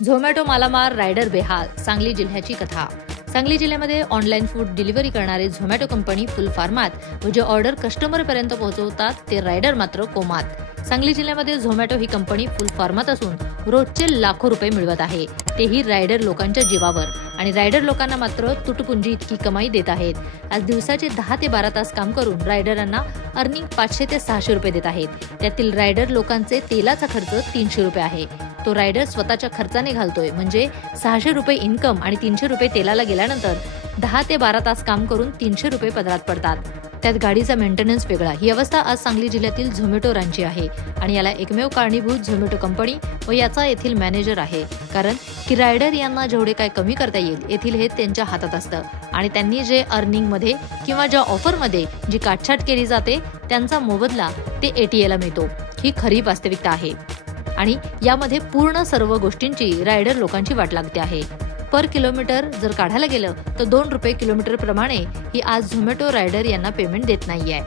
Zomato मालामार, rider बेहाल. सांगली जिल्ह्याची कथा. सांगली जिल्ह्यामध्ये ऑनलाईन फूड डिलिव्हरी करणारे झोमॅटो कंपनी फुल फॉर्मात व जे ऑर्डर कस्टमरपर्यंत पोहोचवतात ते रायडर मात्र कोमात. सांगली जिल्ह्यामध्ये झोमॅटो ही कंपनी फुल फॉर्मात असून रोजचे लाखो रुपये मिळवत आहे, तेही रायडर लोकांच्या जीवावर. आणि रायडर लोकांना मात्र तुटपुंजी इतकी कमाई देत आहेत. आज दिवसाचे 10 ते 12 तास काम करून रायडरांना अर्निंग 500 ते 600 रुपये देत आहेत. त्यातील रायडर लोकांचे तेलाचा खर्च 300 रुपये आहे. तो रायडर स्वतःच्या खर्चाने घालतोय, म्हणजे 600 रुपये इन्कम आणि 300 रुपये तेलाला गेल्यानंतर 10 ते 12 तास काम करून 300 रुपये पदरात पडतात. त्यात गाडीचा मेंटेनन्स वेगळा. ही अवस्था आज सांगली जिल्ह्यातील झोमॅटोरांची आहे आणि याला एकमेव कारणीभूत झोमॅटो कंपनी व याचा येथील मॅनेजर आहे. कारण की रायडर यांना जेवढे काय कमी करता येईल येथील हे त्यांच्या हातात असतं आणि त्यांनी जे अर्निंगमध्ये किंवा ज्या ऑफरमध्ये जी काटछाट केली जाते त्यांचा मोबदला ते एटीएला मिळतो. ही खरी वास्तविकता आहे आणि यामध्ये पूर्ण सर्व गोष्टींची रायडर लोकांची वाट लागते आहे. पर किलोमीटर जर काढायला गेलं तर 2 रुपये किलोमीटर प्रमाणे ही आज झोमॅटो रायडर यांना पेमेंट देत नाहीये.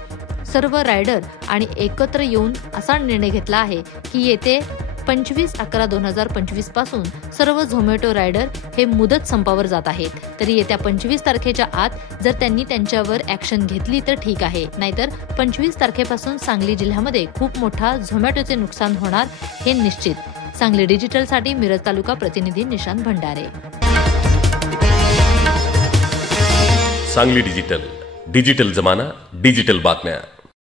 सर्व रायडर आणि एकत्र येऊन असा निर्णय घेतला आहे की येते 25/11/2025 पासून सर्व झोमॅटो रायडर हे मुदत संपावर जात आहेत. तरी येत्या 25 तारखेच्या आत जर त्यांनी त्यांच्यावर ॲक्शन घेतली तर ठीक आहे, नाहीतर 25 तारखेपासून सांगली जिल्ह्यामध्ये खूप मोठा झोमॅटोचे नुकसान होणार हे निश्चित. सांगली डिजिटलसाठी मिरज तालुका प्रतिनिधी निशांत भंडारे. सांगली डिजिटल जमाना, डिजिटल बातम्या.